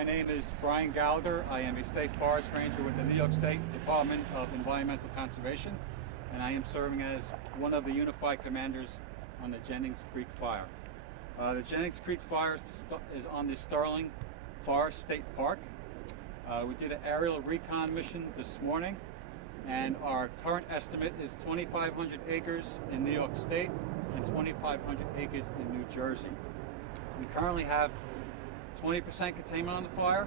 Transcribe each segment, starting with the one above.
My name is Brian Gallagher. I am a state forest ranger with the New York State Department of Environmental Conservation, and I am serving as one of the unified commanders on the Jennings Creek fire. The Jennings Creek fire is on the Sterling Forest State Park. We did an aerial recon mission this morning, and our current estimate is 2,500 acres in New York State and 2,500 acres in New Jersey. We currently have 20% containment on the fire,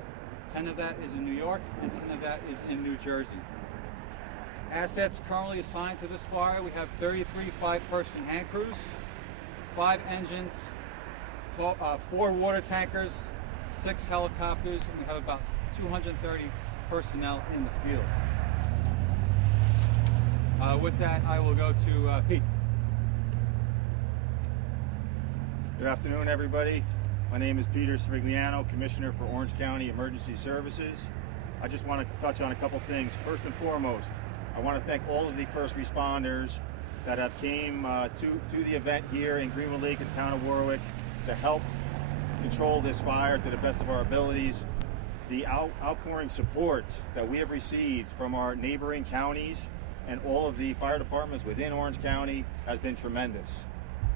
10 of that is in New York, and 10 of that is in New Jersey. Assets currently assigned to this fire, we have 33 5-person hand crews, 5 engines, 4 water tankers, 6 helicopters, and we have about 230 personnel in the field. With that, I will go to Pete. Good afternoon, everybody. My name is Peter Srigliano, Commissioner for Orange County Emergency Services. I just want to touch on a couple things. First and foremost, I want to thank all of the first responders that have came to the event here in Greenwood Lake in the town of Warwick to help control this fire to the best of our abilities. The outpouring support that we have received from our neighboring counties and all of the fire departments within Orange County has been tremendous.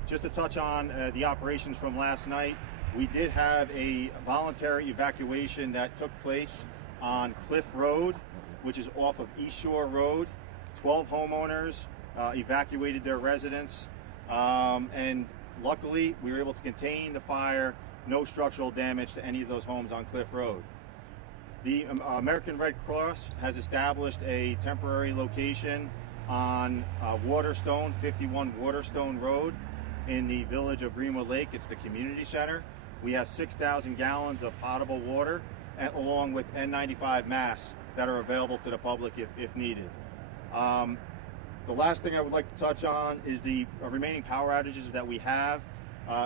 Just to touch on the operations from last night, we did have a voluntary evacuation that took place on Cliff Road, which is off of East Shore Road. 12 homeowners evacuated their residence, and luckily we were able to contain the fire. No structural damage to any of those homes on Cliff Road. The American Red Cross has established a temporary location on Waterstone, 51 Waterstone Road in the village of Greenwood Lake. It's the community center. We have 6,000 gallons of potable water, along with N95 masks that are available to the public if needed. The last thing I would like to touch on is the remaining power outages that we have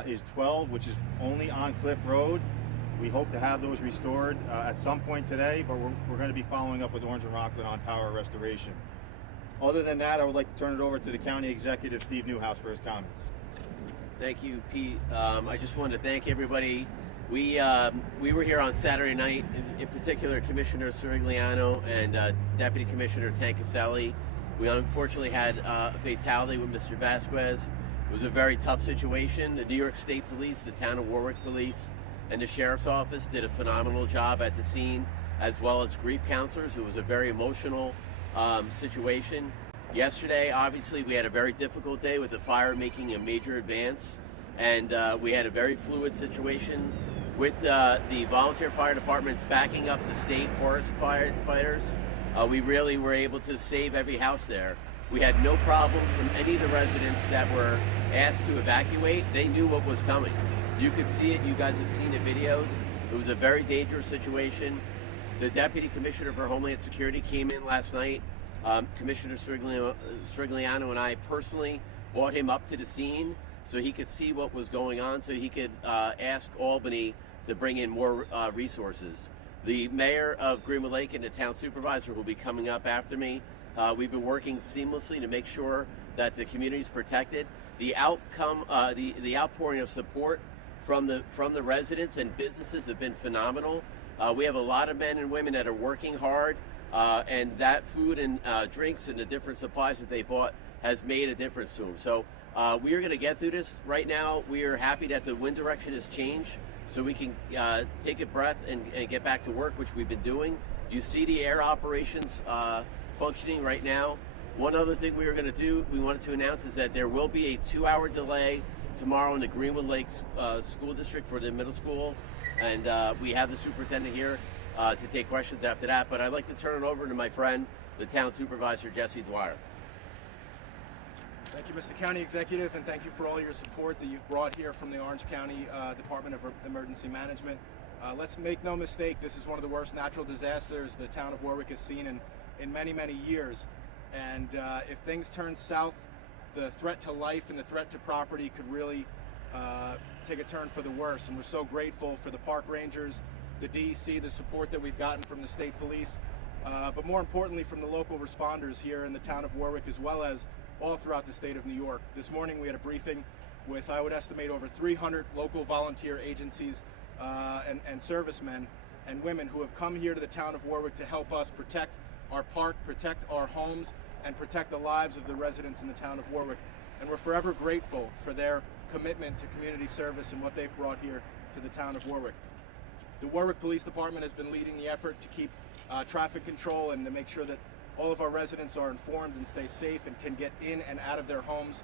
is 12, which is only on Cliff Road. We hope to have those restored at some point today, but we're going to be following up with Orange and Rockland on power restoration. Other than that, I would like to turn it over to the County Executive, Steve Newhouse, for his comments. Thank you, Pete. I just wanted to thank everybody. We were here on Saturday night, in particular Commissioner Srigliano and Deputy Commissioner Tancaselli. We unfortunately had a fatality with Mr. Vasquez. It was a very tough situation. The New York State Police, the town of Warwick Police, and the Sheriff's Office did a phenomenal job at the scene, as well as grief counselors. It was a very emotional situation. Yesterday, obviously, we had a very difficult day with the fire making a major advance, and we had a very fluid situation with the volunteer fire departments backing up the state forest firefighters. We really were able to save every house there. We had no problems from any of the residents that were asked to evacuate. They knew what was coming. You could see it. You guys have seen the videos. It was a very dangerous situation. The Deputy Commissioner for Homeland Security came in last night. Commissioner Srigliano and I personally brought him up to the scene so he could see what was going on, so he could ask Albany to bring in more resources. The mayor of Greenwood Lake and the town supervisor will be coming up after me. We've been working seamlessly to make sure that the community is protected. The outpouring of support from the residents and businesses have been phenomenal. We have a lot of men and women that are working hard. And that food and drinks and the different supplies that they bought has made a difference to them. So we are going to get through this. Right now, we are happy that the wind direction has changed, so we can take a breath and get back to work, which we've been doing. You see the air operations functioning right now. One other thing we wanted to announce is that there will be a 2-hour delay tomorrow in the Greenwood Lake School District for the middle school. And we have the superintendent here to take questions after that, but I'd like to turn it over to my friend, the town supervisor, Jesse Dwyer. Thank you, Mr. County Executive, and thank you for all your support that you've brought here from the Orange County Department of Emergency Management. Let's make no mistake, this is one of the worst natural disasters the town of Warwick has seen in many, many years. And if things turn south, the threat to life and the threat to property could really take a turn for the worse. And we're so grateful for the park rangers, the DEC, the support that we've gotten from the state police, but more importantly from the local responders here in the town of Warwick, as well as all throughout the state of New York. This morning we had a briefing with, I would estimate, over 300 local volunteer agencies and servicemen and women who have come here to the town of Warwick to help us protect our park, protect our homes, and protect the lives of the residents in the town of Warwick. And we're forever grateful for their commitment to community service and what they've brought here to the town of Warwick. The Warwick Police Department has been leading the effort to keep traffic control and to make sure that all of our residents are informed and stay safe and can get in and out of their homes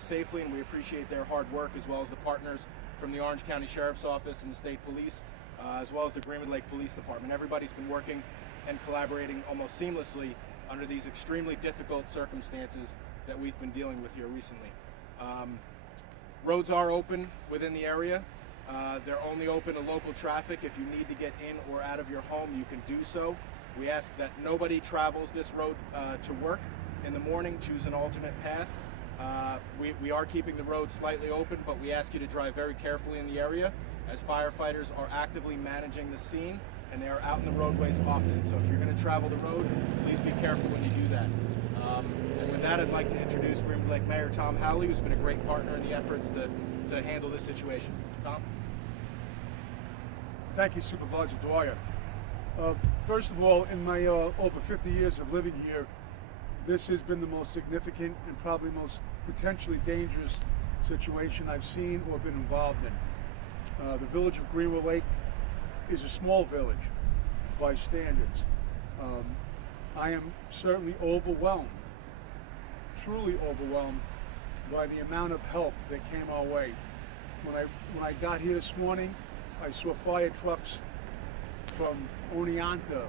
safely, and we appreciate their hard work, as well as the partners from the Orange County Sheriff's Office and the State Police, as well as the Greenwood Lake Police Department. Everybody's been working and collaborating almost seamlessly under these extremely difficult circumstances that we've been dealing with here recently. Roads are open within the area. They're only open to local traffic. If you need to get in or out of your home, you can do so. We ask that nobody travels this road to work in the morning. Choose an alternate path. We are keeping the road slightly open, but we ask you to drive very carefully in the area, as firefighters are actively managing the scene and they are out in the roadways often. So if you're going to travel the road, please be careful when you do that. And with that, I'd like to introduce Greenwood Lake Mayor Tom Howley, who's been a great partner in the efforts to handle this situation. Tom? Thank you, Supervisor Dwyer. First of all, in my over 50 years of living here, this has been the most significant and probably most potentially dangerous situation I've seen or been involved in. The village of Greenwood Lake is a small village by standards. I am certainly overwhelmed, truly overwhelmed by the amount of help that came our way. When I got here this morning, I saw fire trucks from Oneonta,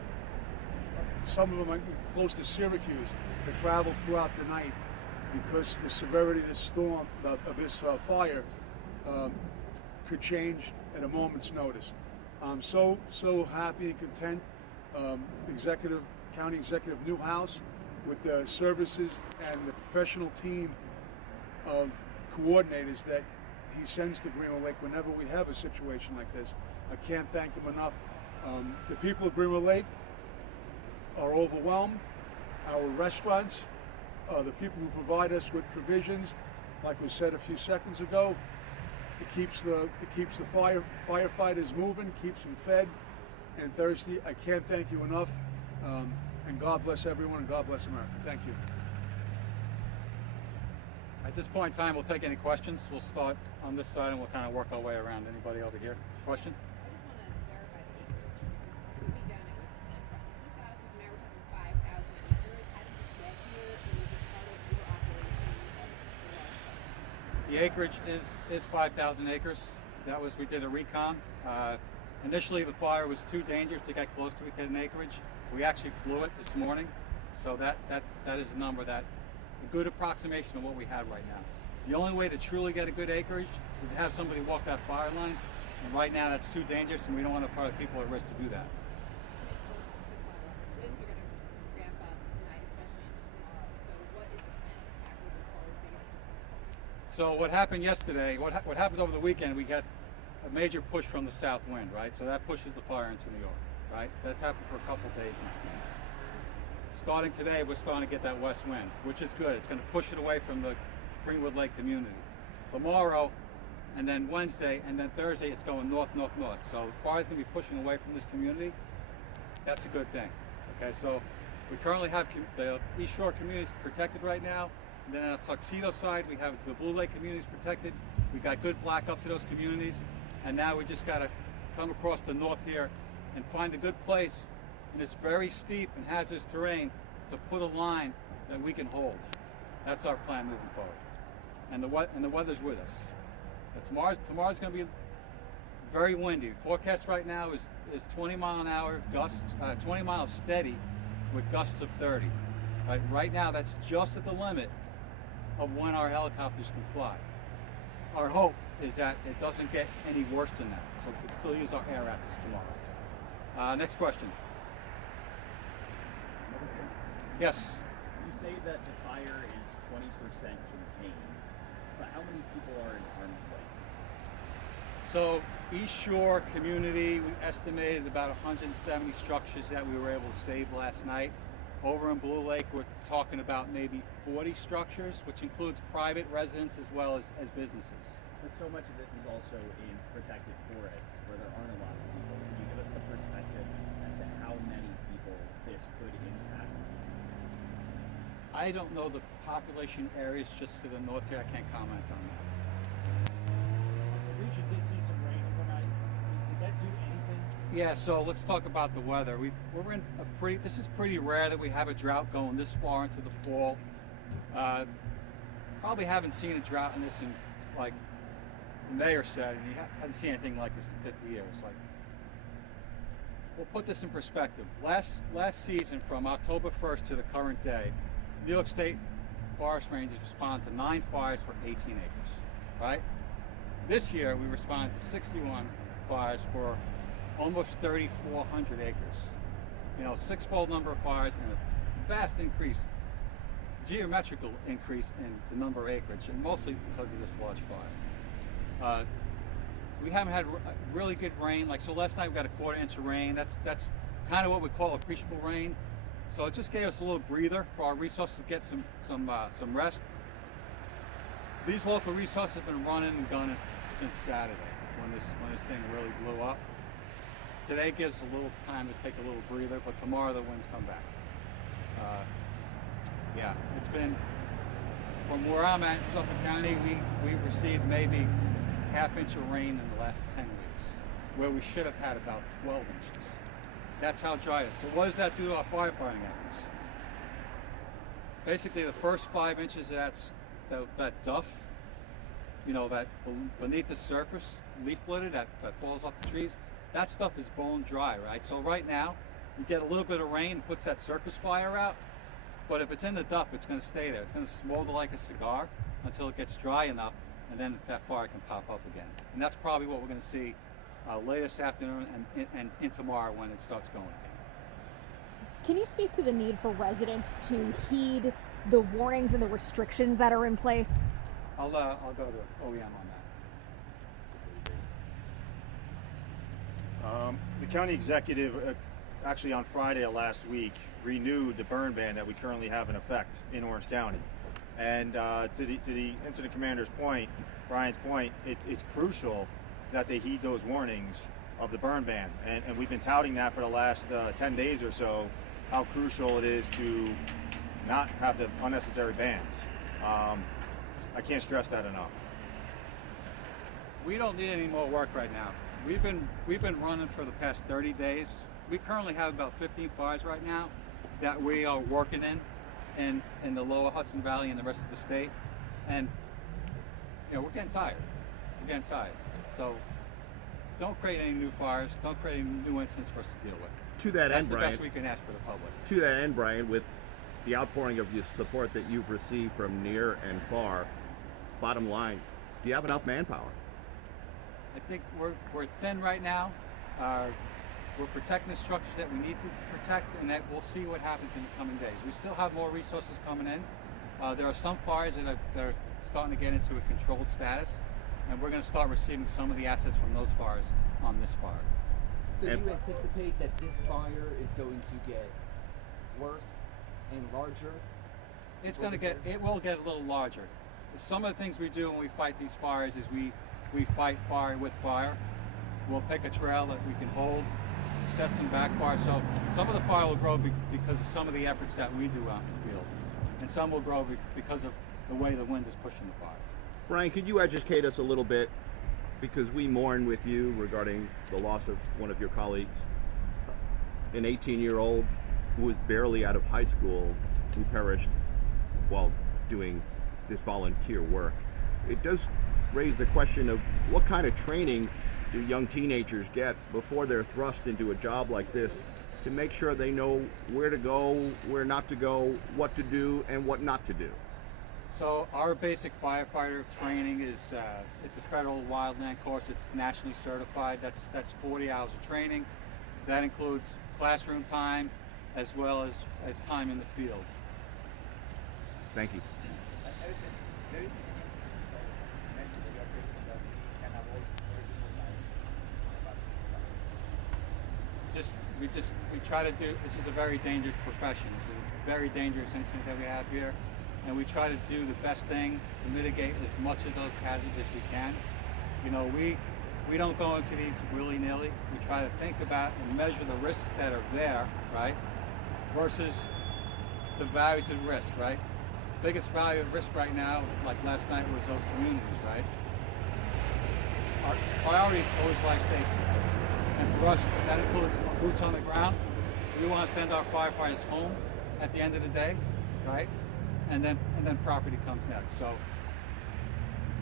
some of them are close to Syracuse, that traveled throughout the night because the severity of this storm, of this fire, could change at a moment's notice. I'm so happy and content. County Executive Newhouse, with the services and the professional team of coordinators that he sends to Greenwood Lake whenever we have a situation like this. I can't thank him enough. The people of Greenwood Lake are overwhelmed. Our restaurants, the people who provide us with provisions, like was said a few seconds ago, it keeps the firefighters moving, keeps them fed and thirsty. I can't thank you enough. And God bless everyone, and God bless America. Thank you. At this point in time, we'll take any questions. We'll start on this side and we'll kind of work our way around. Anybody over here? Question? The acreage is 5,000 acres. We did a recon. Initially, the fire was too dangerous to get close to an acreage. We actually flew it this morning, so that is a number a good approximation of what we have right now. The only way to truly get a good acreage is to have somebody walk that fire line, and right now that's too dangerous, and we don't want to put other people at risk to do that. Winds are going to ramp up tonight, especially into tomorrow. So what is the plan of attack moving forward? So what happened yesterday, what happened over the weekend, we got a major push from the south wind, right? So that pushes the fire into New York, right? That's happened for a couple of days now. Starting today, we're starting to get that west wind, which is good. It's going to push it away from the Greenwood Lake community. Tomorrow, and then Wednesday, and then Thursday, it's going north, north, north. So the fire's going to be pushing away from this community. That's a good thing. Okay, so we currently have the East Shore communities protected right now. And then on the Tuxedo side, we have the Blue Lake communities protected. We got good backup to those communities. And now we just got to come across the north here and find a good place in this very steep and hazardous terrain to put a line that we can hold. That's our plan moving forward. And the weather's with us. But tomorrow's going to be very windy. Forecast right now is 20 mile an hour gusts, 20 miles steady with gusts of 30. Right now, that's just at the limit of when our helicopters can fly. Our hope is that it doesn't get any worse than that, so we can still use our air assets tomorrow. Next question. Yes? You say that the fire is 20% contained, but how many people are in harm's way? So East Shore community, we estimated about 170 structures that we were able to save last night. Over in Blue Lake, we're talking about maybe 40 structures, which includes private residents as well as businesses. But so much of this is also in protected forests where there aren't a lot of people. Can you give us some perspective I don't know the population areas just to the north here. I can't comment on that. The region did see some rain overnight. Did that do anything? Yeah, so let's talk about the weather. We're in a this is pretty rare that we have a drought going this far into the fall. Probably haven't seen a drought in this in, like the mayor said, and you haven't seen anything like this in 50 years. Like, we'll put this in perspective. Last season, from October 1st to the current day, New York State Forest Rangers responded to 9 fires for 18 acres, right? This year, we responded to 61 fires for almost 3,400 acres. You know, 6-fold number of fires and a vast increase, geometrical increase in the number of acreage, and mostly because of this large fire. We haven't had really good rain. Like, so last night we got a 1/4 inch of rain. That's kind of what we call appreciable rain. So it just gave us a little breather for our resources to get some rest. These local resources have been running and gunning since Saturday when this thing really blew up. Today gives us a little time to take a little breather, but tomorrow the winds come back. Yeah, it's been, from where I'm at in Suffolk County, we received maybe 1/2 inch of rain in the last 10 weeks, where we should have had about 12 inches. That's how dry it is. So what does that do to our firefighting efforts? Basically, the first 5 inches of that duff, you know, that beneath the surface, leaf litter that falls off the trees, that stuff is bone dry, right? So right now, you get a little bit of rain, puts that surface fire out, but if it's in the duff, it's going to stay there. It's going to smolder like a cigar until it gets dry enough, and then that fire can pop up again. And that's probably what we're going to see later this afternoon and in tomorrow when it starts going again. Can you speak to the need for residents to heed the warnings and the restrictions that are in place? I'll go to OEM on that. The county executive, actually on Friday of last week, renewed the burn ban that we currently have in effect in Orange County. And to the incident commander's point, Brian's point, it's crucial that they heed those warnings of the burn ban. And we've been touting that for the last 10 days or so, how crucial it is to not have the unnecessary bans. I can't stress that enough. We don't need any more work right now. We've been running for the past 30 days. We currently have about 15 fires right now that we are working in the lower Hudson Valley and the rest of the state. And you know, we're getting tired. So don't create any new fires, don't create any new incidents for us to deal with. To that That's end, the Brian, best we can ask for the public. to that end, Brian, with the outpouring of your support that you've received from near and far, bottom line, do you have enough manpower? I think we're thin right now. We're protecting the structures that we need to protect, and that we'll see what happens in the coming days. We still have more resources coming in. There are some fires that are starting to get into a controlled status, and we're going to start receiving some of the assets from those fires on this fire. So do you anticipate that this fire is going to get worse and larger? It will get a little larger. Some of the things we do when we fight these fires is we fight fire with fire. We'll pick a trail that we can hold, set some backfire. So some of the fire will grow because of some of the efforts that we do out in the field, and some will grow because of the way the wind is pushing the fire. Brian, could you educate us a little bit, because we mourn with you regarding the loss of one of your colleagues, an 18-year-old who was barely out of high school, who perished while doing this volunteer work. It does raise the question of what kind of training do young teenagers get before they're thrust into a job like this to make sure they know where to go, where not to go, what to do, and what not to do? So our basic firefighter training is it's a federal wildland course. It's nationally certified. That's 40 hours of training. That includes classroom time as well as time in the field. Thank you. We try to do, this is a very dangerous profession. This is a very dangerous incident that we have here, and we try to do the best thing to mitigate as much of those hazards as we can. You know, we don't go into these willy-nilly. We try to think about and measure the risks that are there, right, versus the values of risk, right? biggest value at risk right now, like last night, was those communities, right? Our priority is always life safety. And for us, that includes boots on the ground. We want to send our firefighters home at the end of the day, right? And then property comes next. So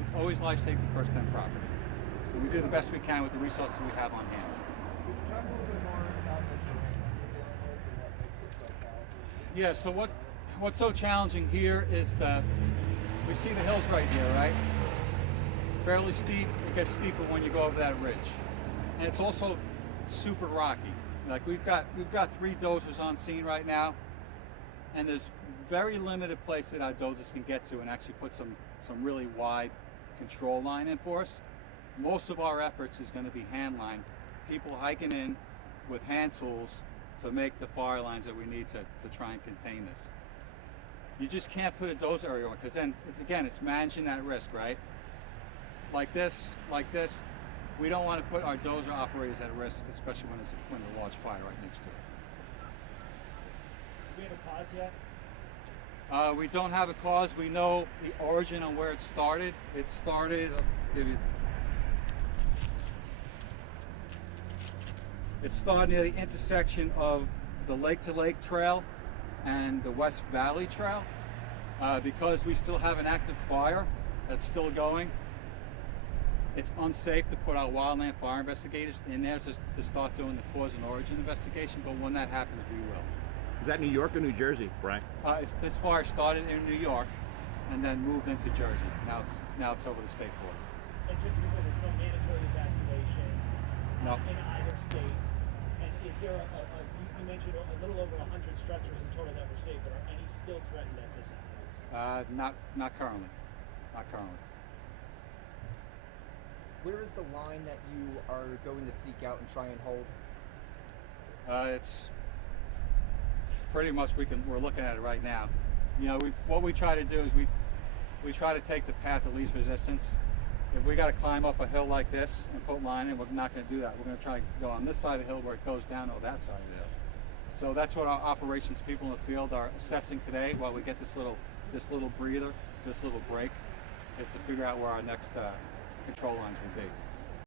it's always life safety first, then property. And we do the best we can with the resources we have on hand. Yeah, so what's so challenging here is that we see the hills right here, right? Fairly steep. It gets steeper when you go over that ridge. And it's also super rocky. Like we've got 3 dozers on scene right now, and there's very limited place that our dozers can get to and actually put some really wide control line in for us. Most of our efforts is going to be hand line, people hiking in with hand tools to make the fire lines that we need to try and contain this. You just can't put a dozer area on, because then it's managing that risk, right? Like this, we don't want to put our dozer operators at risk, especially when there's a large fire right next to it. Do we have a cause yet? We don't have a cause. We know the origin of where it started. It started near the intersection of the Lake to Lake Trail and the West Valley Trail. Because we still have an active fire that's still going, it's unsafe to put our wildland fire investigators in there to start doing the cause and origin investigation, but when that happens, we will. Is that New York or New Jersey, Brian? This fire started in New York and then moved into Jersey. Now it's over the state border. And just because there's no mandatory evacuation No. in either state, and is there you mentioned a little over 100 structures in total that were saved, but are any still threatened at this hour? Not currently. Not currently. Where is the line that you are going to seek out and try and hold? It's pretty much we're looking at it right now. You know, what we try to do is we try to take the path of least resistance. If we got to climb up a hill like this and put line in, we're not going to do that. We're going to try to go on this side of the hill where it goes down, or that side of the hill. So that's what our operations people in the field are assessing today while we get this little breather, this little break, is to figure out where our next control lines will be.